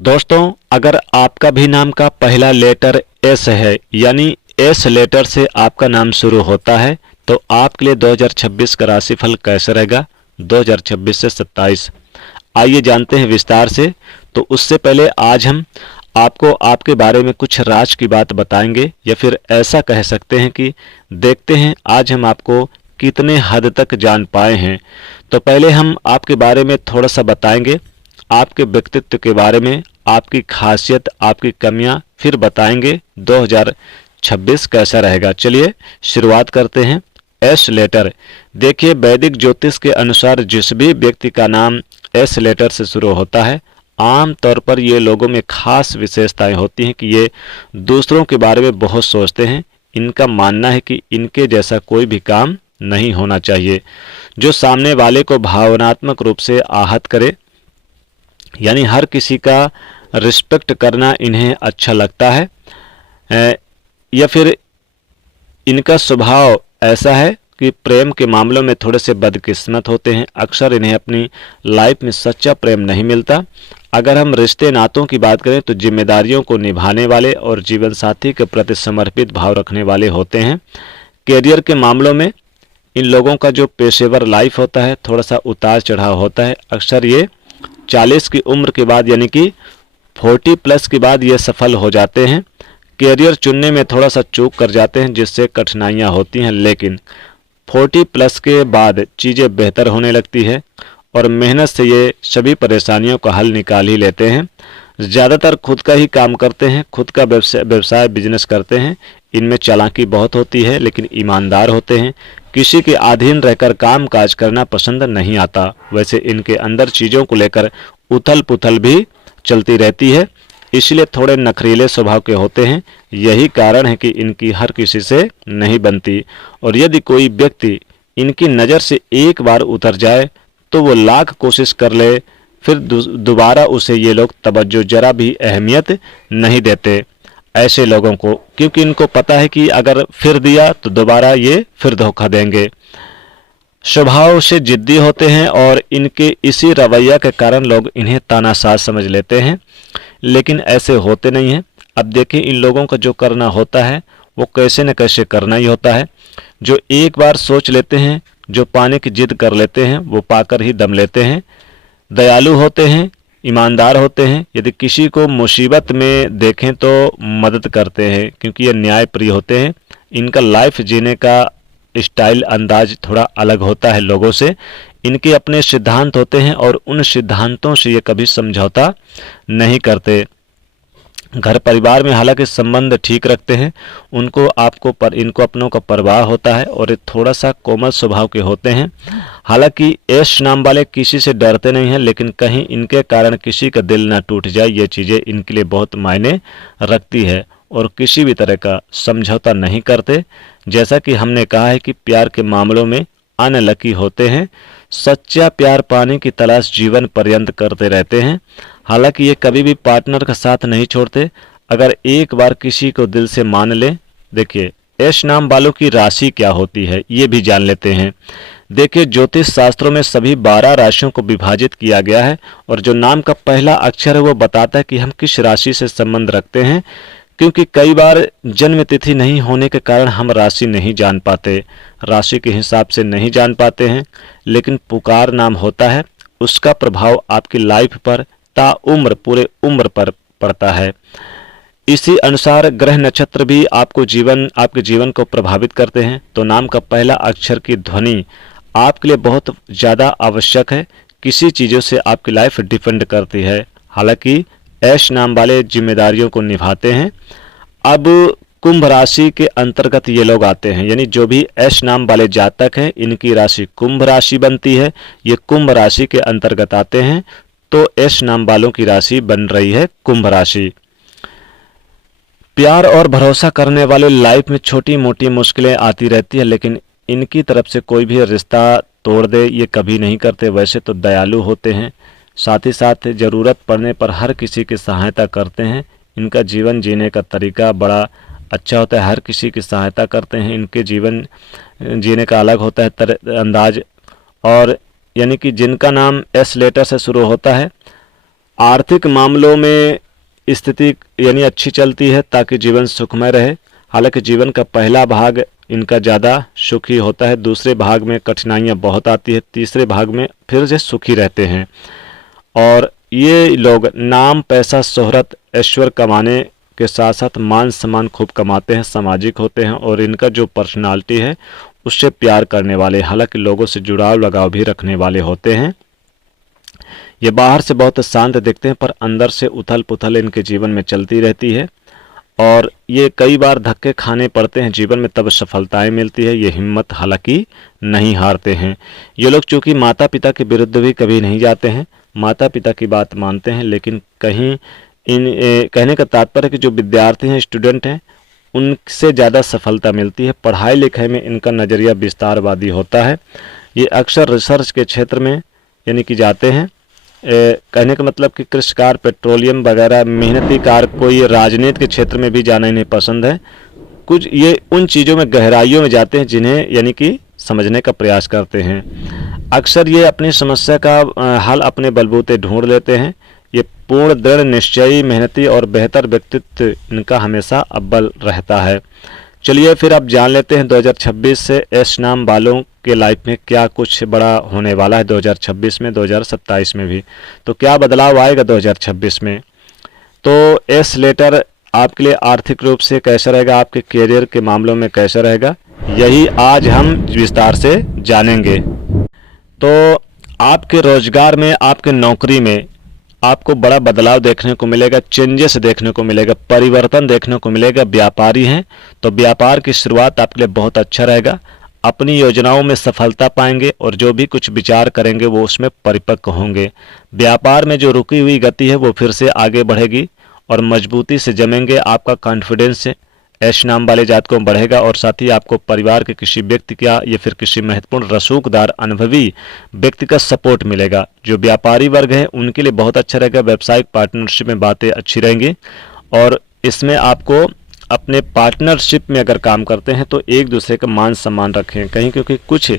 दोस्तों, अगर आपका भी नाम का पहला लेटर एस है, यानी एस लेटर से आपका नाम शुरू होता है, तो आपके लिए 2026 का राशिफल कैसा रहेगा 2026 से 27। आइए जानते हैं विस्तार से। तो उससे पहले आज हम आपको आपके बारे में कुछ राज की बात बताएंगे, या फिर ऐसा कह सकते हैं कि देखते हैं आज हम आपको कितने हद तक जान पाए हैं। तो पहले हम आपके बारे में थोड़ा सा बताएंगे, आपके व्यक्तित्व के बारे में, आपकी खासियत, आपकी कमियां, फिर बताएंगे 2026 कैसा रहेगा। चलिए शुरुआत करते हैं। एस लेटर, देखिए वैदिक ज्योतिष के अनुसार जिस भी व्यक्ति का नाम एस लेटर से शुरू होता है, आम तौर पर ये लोगों में खास विशेषताएं होती हैं कि ये दूसरों के बारे में बहुत सोचते हैं। इनका मानना है कि इनके जैसा कोई भी काम नहीं होना चाहिए जो सामने वाले को भावनात्मक रूप से आहत करे, यानी हर किसी का रिस्पेक्ट करना इन्हें अच्छा लगता है। या फिर इनका स्वभाव ऐसा है कि प्रेम के मामलों में थोड़े से बदकिस्मत होते हैं। अक्सर इन्हें अपनी लाइफ में सच्चा प्रेम नहीं मिलता। अगर हम रिश्ते नातों की बात करें तो जिम्मेदारियों को निभाने वाले और जीवन साथी के प्रति समर्पित भाव रखने वाले होते हैं। करियर के मामलों में इन लोगों का जो पेशेवर लाइफ होता है थोड़ा सा उतार चढ़ाव होता है। अक्सर ये 40 की उम्र के बाद, यानी कि 40 प्लस के बाद ये सफल हो जाते हैं। करियर चुनने में थोड़ा सा चूक कर जाते हैं जिससे कठिनाइयां होती हैं, लेकिन 40 प्लस के बाद चीज़ें बेहतर होने लगती है और मेहनत से ये सभी परेशानियों का हल निकाल ही लेते हैं। ज़्यादातर खुद का ही काम करते हैं, खुद का व्यवसाय बिजनेस करते हैं। इनमें चालाकी बहुत होती है लेकिन ईमानदार होते हैं। किसी के अधीन रहकर काम काज करना पसंद नहीं आता। वैसे इनके अंदर चीज़ों को लेकर उथल पुथल भी चलती रहती है, इसलिए थोड़े नखरीले स्वभाव के होते हैं। यही कारण है कि इनकी हर किसी से नहीं बनती, और यदि कोई व्यक्ति इनकी नज़र से एक बार उतर जाए तो वो लाख कोशिश कर ले, फिर दोबारा उसे ये लोग तवज्जो जरा भी अहमियत नहीं देते ऐसे लोगों को, क्योंकि इनको पता है कि अगर फिर दिया तो दोबारा ये फिर धोखा देंगे। स्वभाव से जिद्दी होते हैं और इनके इसी रवैया के कारण लोग इन्हें तानाशाह समझ लेते हैं, लेकिन ऐसे होते नहीं हैं। अब देखिए, इन लोगों का जो करना होता है वो कैसे न कैसे करना ही होता है। जो एक बार सोच लेते हैं, जो पाने की जिद कर लेते हैं, वो पाकर ही दम लेते हैं। दयालु होते हैं, ईमानदार होते हैं। यदि किसी को मुसीबत में देखें तो मदद करते हैं, क्योंकि ये न्याय प्रिय होते हैं। इनका लाइफ जीने का स्टाइल, अंदाज थोड़ा अलग होता है लोगों से। इनके अपने सिद्धांत होते हैं और उन सिद्धांतों से ये कभी समझौता नहीं करते। घर परिवार में हालांकि संबंध ठीक रखते हैं। इनको अपनों का परवाह होता है और ये थोड़ा सा कोमल स्वभाव के होते हैं। हालांकि ऐश नाम वाले किसी से डरते नहीं हैं, लेकिन कहीं इनके कारण किसी का दिल ना टूट जाए, ये चीज़ें इनके लिए बहुत मायने रखती है, और किसी भी तरह का समझौता नहीं करते। जैसा कि हमने कहा है कि प्यार के मामलों में अनलकी होते हैं। सच्चा प्यार पाने की तलाश जीवन पर्यंत करते रहते हैं। हालांकि ये कभी भी पार्टनर का साथ नहीं छोड़ते। अगर एक बार किसी को दिल से मान ले, देखिए एश नाम वालों की राशि क्या होती है ये भी जान लेते हैं। देखिए, ज्योतिष शास्त्रों में सभी 12 राशियों को विभाजित किया गया है, और जो नाम का पहला अक्षर है वो बताता है कि हम किस राशि से संबंध रखते हैं। क्योंकि कई बार जन्म तिथि नहीं होने के कारण हम राशि नहीं जान पाते, राशि के हिसाब से नहीं जान पाते हैं, लेकिन पुकार नाम होता है, उसका प्रभाव आपकी लाइफ पर ताउम्र पूरे उम्र पर पड़ता है। इसी अनुसार ग्रह नक्षत्र भी आपके जीवन को प्रभावित करते हैं। तो नाम का पहला अक्षर की ध्वनि आपके लिए बहुत ज़्यादा आवश्यक है। किसी चीज़ों से आपकी लाइफ डिपेंड करती है। हालांकि ऐश नाम वाले जिम्मेदारियों को निभाते हैं। अब कुंभ राशि के अंतर्गत ये लोग आते हैं, यानी जो भी ऐश नाम वाले जातक हैं इनकी राशि कुंभ राशि बनती है। ये कुंभ राशि के अंतर्गत आते हैं, तो ऐश नाम वालों की राशि बन रही है कुंभ राशि। प्यार और भरोसा करने वाले लाइफ में छोटी मोटी मुश्किलें आती रहती है, लेकिन इनकी तरफ से कोई भी रिश्ता तोड़ दे ये कभी नहीं करते। वैसे तो दयालु होते हैं, साथ ही साथ ज़रूरत पड़ने पर हर किसी की सहायता करते हैं। इनका जीवन जीने का तरीका बड़ा अच्छा होता है, हर किसी की सहायता करते हैं। इनके जीवन जीने का अलग होता है अंदाज। और यानी कि जिनका नाम एस लेटर से शुरू होता है आर्थिक मामलों में स्थिति यानी अच्छी चलती है ताकि जीवन सुखमय रहे। हालांकि जीवन का पहला भाग इनका ज़्यादा सुखी होता है, दूसरे भाग में कठिनाइयाँ बहुत आती है, तीसरे भाग में फिर से सुखी रहते हैं। और ये लोग नाम, पैसा, शोहरत, ऐश्वर्य कमाने के साथ साथ मान सम्मान खूब कमाते हैं, सामाजिक होते हैं और इनका जो पर्सनालिटी है उससे प्यार करने वाले, हालांकि लोगों से जुड़ाव लगाव भी रखने वाले होते हैं। ये बाहर से बहुत शांत दिखते हैं पर अंदर से उथल पुथल इनके जीवन में चलती रहती है और ये कई बार धक्के खाने पड़ते हैं जीवन में, तब सफलताएं मिलती है। ये हिम्मत हालांकि नहीं हारते हैं। ये लोग चूँकि माता पिता के विरुद्ध भी कभी नहीं जाते हैं, माता पिता की बात मानते हैं, लेकिन कहीं कहने का तात्पर्य कि जो विद्यार्थी हैं, स्टूडेंट हैं, उनसे ज़्यादा सफलता मिलती है। पढ़ाई लिखाई में इनका नज़रिया विस्तारवादी होता है। ये अक्सर रिसर्च के क्षेत्र में यानी कि जाते हैं। कहने का मतलब कि कृषिकार, पेट्रोलियम वगैरह मेहनती कार, कोई राजनीति के क्षेत्र में भी जाना इन्हें पसंद है। कुछ ये उन चीज़ों में गहराइयों में जाते हैं जिन्हें यानी कि समझने का प्रयास करते हैं। अक्सर ये अपनी समस्या का हल अपने बलबूते ढूंढ लेते हैं। ये पूर्ण, दृढ़ निश्चयी, मेहनती और बेहतर व्यक्तित्व इनका हमेशा अव्वल रहता है। चलिए फिर अब जान लेते हैं 2026 से एस नाम वालों के लाइफ में क्या कुछ बड़ा होने वाला है 2026 में, 2027 में भी। तो क्या बदलाव आएगा 2026 में। तो एस लेटर आपके लिए आर्थिक रूप से कैसा रहेगा, आपके करियर के मामलों में कैसा रहेगा, यही आज हम विस्तार से जानेंगे। तो आपके रोजगार में, आपके नौकरी में आपको बड़ा बदलाव देखने को मिलेगा, चेंजेस देखने को मिलेगा, परिवर्तन देखने को मिलेगा। व्यापारी हैं तो व्यापार की शुरुआत आपके लिए बहुत अच्छा रहेगा। अपनी योजनाओं में सफलता पाएंगे और जो भी कुछ विचार करेंगे वो उसमें परिपक्व होंगे। व्यापार में जो रुकी हुई गति है वो फिर से आगे बढ़ेगी और मजबूती से जमेंगे। आपका कॉन्फिडेंस एस नाम वाले जातकों बढ़ेगा और साथ ही आपको परिवार के किसी व्यक्ति का या फिर किसी महत्वपूर्ण रसूखदार अनुभवी व्यक्ति का सपोर्ट मिलेगा। जो व्यापारी वर्ग है उनके लिए बहुत अच्छा रहेगा। व्यावसायिक पार्टनरशिप में बातें अच्छी रहेंगी और इसमें आपको अपने पार्टनरशिप में अगर काम करते हैं तो एक दूसरे का मान सम्मान रखें कहीं, क्योंकि कुछ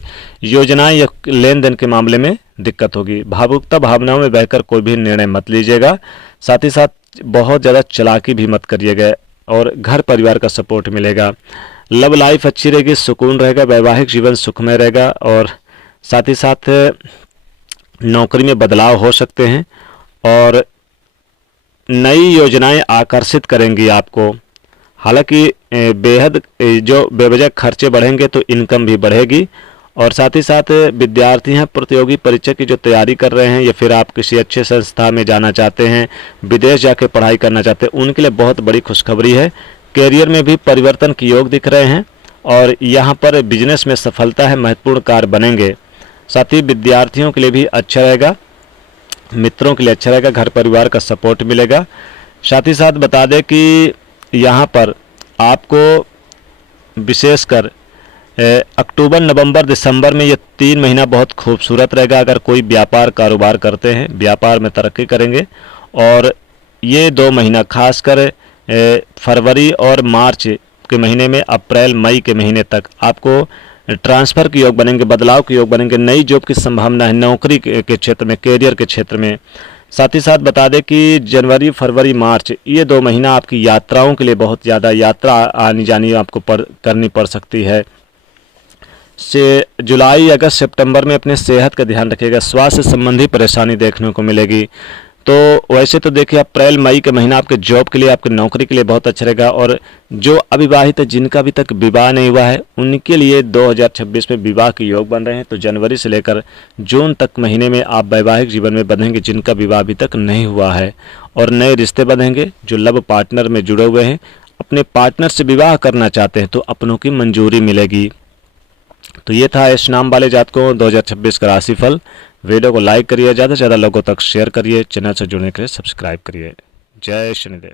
योजनाएं या लेन देन के मामले में दिक्कत होगी। भावुकता भावनाओं में बहकर कोई भी निर्णय मत लीजिएगा। साथ ही साथ बहुत ज़्यादा चालाकी भी मत करिएगा और घर परिवार का सपोर्ट मिलेगा। लव लाइफ अच्छी रहेगी, सुकून रहेगा, वैवाहिक जीवन सुखमय रहेगा और साथ ही साथ नौकरी में बदलाव हो सकते हैं और नई योजनाएं आकर्षित करेंगी आपको। हालांकि बेहद जो बेवजह खर्चे बढ़ेंगे तो इनकम भी बढ़ेगी और साथ ही साथ विद्यार्थी हैं, प्रतियोगी परीक्षा की जो तैयारी कर रहे हैं या फिर आप किसी अच्छे संस्था में जाना चाहते हैं, विदेश जाके पढ़ाई करना चाहते हैं, उनके लिए बहुत बड़ी खुशखबरी है। करियर में भी परिवर्तन के योग दिख रहे हैं और यहाँ पर बिजनेस में सफलता है, महत्वपूर्ण कार्य बनेंगे। साथ ही विद्यार्थियों के लिए भी अच्छा रहेगा, मित्रों के लिए अच्छा रहेगा, घर परिवार का सपोर्ट मिलेगा। साथ ही साथ बता दें कि यहाँ पर आपको विशेषकर अक्टूबर, नवंबर, दिसंबर में ये 3 महीना बहुत खूबसूरत रहेगा। अगर कोई व्यापार कारोबार करते हैं, व्यापार में तरक्की करेंगे और ये 2 महीना खासकर फरवरी और मार्च के महीने में, अप्रैल मई के महीने तक आपको ट्रांसफ़र के योग बनेंगे, बदलाव के योग बनेंगे, नई जॉब की संभावना है नौकरी के क्षेत्र में, करियर के क्षेत्र में। साथ ही साथ बता दें कि जनवरी, फरवरी, मार्च ये 2 महीना आपकी यात्राओं के लिए बहुत ज़्यादा यात्रा आनी जानी आपको करनी पड़ सकती है। से जुलाई, अगस्त, सितंबर में अपने सेहत का ध्यान रखिएगा, स्वास्थ्य संबंधी परेशानी देखने को मिलेगी। तो वैसे तो देखिए अप्रैल मई के महीना आपके जॉब के लिए, आपकी नौकरी के लिए बहुत अच्छा रहेगा और जो अविवाहित है, जिनका अभी तक विवाह नहीं हुआ है, उनके लिए 2026 में विवाह के योग बन रहे हैं। तो जनवरी से लेकर जून तक महीने में आप वैवाहिक जीवन में बंधेंगे जिनका विवाह अभी तक नहीं हुआ है और नए रिश्ते बंधेंगे। जो लव पार्टनर में जुड़े हुए हैं, अपने पार्टनर से विवाह करना चाहते हैं तो अपनों की मंजूरी मिलेगी। तो ये था इस नाम वाले जातकों 2026 का राशिफल। वीडियो को लाइक करिए, ज़्यादा से ज़्यादा लोगों तक शेयर करिए, चैनल से जुड़ने के लिए सब्सक्राइब करिए। जय शनिदेव।